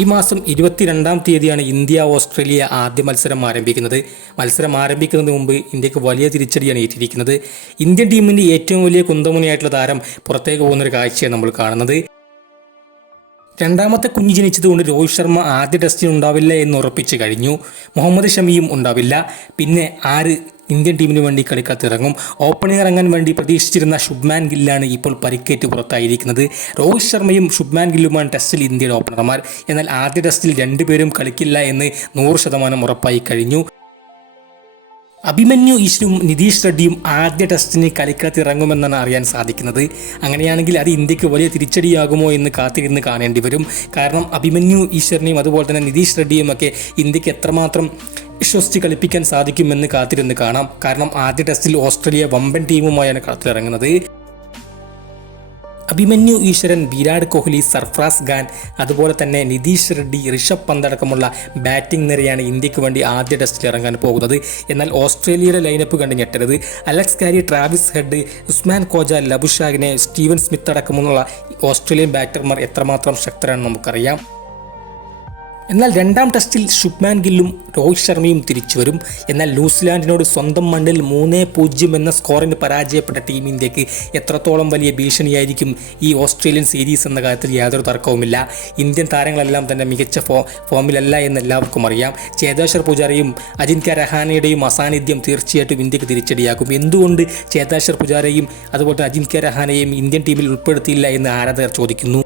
ഈ മാസം 22-ാം തീയതിയാണ് ഇന്ത്യ ഓസ്ട്രേലിയ ആദ്യ മത്സരം ആരംഭിക്കുന്നത്. മത്സരം ആരംഭിക്കുന്നതിന് മുമ്പ് ഇന്ത്യക്ക് വലിയ തിരിച്ചടിയാണ് ഏറ്റിരിക്കുന്നത്. ഇന്ത്യൻ ടീമിൻ്റെ ഏറ്റവും വലിയ കുന്തമുനയായിട്ടുള്ള താരം പുറത്തേക്ക് പോകുന്നൊരു കാഴ്ചയാണ് നമ്മൾ കാണുന്നത്. രണ്ടാമത്തെ കുഞ്ഞ് ജനിച്ചതുകൊണ്ട് രോഹിത് ശർമ്മ ആദ്യ ടെസ്റ്റിന് ഉണ്ടാവില്ല എന്ന് ഉറപ്പിച്ച് കഴിഞ്ഞു. മുഹമ്മദ് ഷമിയും ഉണ്ടാവില്ല. പിന്നെ ആര് ഇന്ത്യൻ ടീമിന് വേണ്ടി കളിക്കാത്തിറങ്ങും? ഓപ്പണിംഗ് ഇറങ്ങാൻ വേണ്ടി പ്രതീക്ഷിച്ചിരുന്ന ശുഭ്മാൻ ഗില്ലാണ് ഇപ്പോൾ പരിക്കേറ്റ് പുറത്തായിരിക്കുന്നത്. രോഹിത് ശർമ്മയും ശുഭ്മാൻ ഗില്ലുമാണ് ടെസ്റ്റിൽ ഇന്ത്യയുടെ ഓപ്പണർമാർ. എന്നാൽ ആദ്യ ടെസ്റ്റിൽ രണ്ടുപേരും കളിക്കില്ല എന്ന് 100% ഉറപ്പായി കഴിഞ്ഞു. അഭിമന്യു ഈശ്വരും നിതീഷ് റെഡ്ഡിയും ആദ്യ ടെസ്റ്റിന് കളിക്കാത്തിറങ്ങുമെന്നാണ് അറിയാൻ സാധിക്കുന്നത്. അങ്ങനെയാണെങ്കിൽ അത് ഇന്ത്യക്ക് വലിയ തിരിച്ചടിയാകുമോ എന്ന് കാത്തിരുന്ന് കാണേണ്ടി വരും. കാരണം അഭിമന്യു ഈശ്വറിനെയും അതുപോലെ തന്നെ നിതീഷ് റെഡ്ഡിയും ഒക്കെ ഇന്ത്യക്ക് എത്രമാത്രം വിശ്വസിച്ച് കളിപ്പിക്കാൻ സാധിക്കുമെന്ന് കാത്തിരുന്ന് കാണാം. കാരണം ആദ്യ ടെസ്റ്റിൽ ഓസ്ട്രേലിയ വമ്പൻ ടീമുമായാണ് കളത്തിലിറങ്ങുന്നത്. അഭിമന്യു ഈശ്വരൻ, വിരാട് കോഹ്ലി, സർഫ്രാസ് ഖാൻ, അതുപോലെ തന്നെ നിതീഷ് റെഡ്ഡി, ഋഷഭ് പന്ത് അടക്കമുള്ള ബാറ്റിംഗ് നിരയാണ് ഇന്ത്യക്ക് വേണ്ടി ആദ്യ ടെസ്റ്റിൽ ഇറങ്ങാൻ പോകുന്നത്. എന്നാൽ ഓസ്ട്രേലിയയുടെ ലൈനപ്പ് കണ്ട് ഞെട്ടരുത്. Alex Carey, Travis Head, Usman Khawaja, ലബുഷാഗിനെ, സ്റ്റീവൻ സ്മിത്ത് അടക്കമുള്ള ഓസ്ട്രേലിയൻ ബാറ്റർമാർ എത്രമാത്രം ശക്തരാണെന്ന് നമുക്കറിയാം. എന്നാൽ രണ്ടാം ടെസ്റ്റിൽ ശുഭ്മാൻ ഗില്ലും രോഹിത് ശർമ്മയും തിരിച്ചു വരും. എന്നാൽ ന്യൂസിലാൻഡിനോട് സ്വന്തം മണ്ണിൽ 3-0 എന്ന സ്കോറിന് പരാജയപ്പെട്ട ടീം ഇന്ത്യക്ക് എത്രത്തോളം വലിയ ഭീഷണിയായിരിക്കും ഈ ഓസ്ട്രേലിയൻ സീരീസ് എന്ന കാര്യത്തിൽ യാതൊരു തർക്കവുമില്ല. ഇന്ത്യൻ താരങ്ങളെല്ലാം തന്നെ മികച്ച ഫോമിലല്ല എന്ന് എല്ലാവർക്കും അറിയാം. ചേതേശ്വർ പൂജാരയും അജിൻക്യ രഹാനെയുടെയും അസാന്നിധ്യം തീർച്ചയായിട്ടും ഇന്ത്യക്ക് തിരിച്ചടിയാകും. എന്തുകൊണ്ട് ചേതേശ്വർ പൂജാരയും അതുപോലെ അജിൻക്യ രഹാനെയും ഇന്ത്യൻ ടീമിൽ ഉൾപ്പെടുത്തിയില്ല എന്ന് ആരാധകർ ചോദിക്കുന്നു.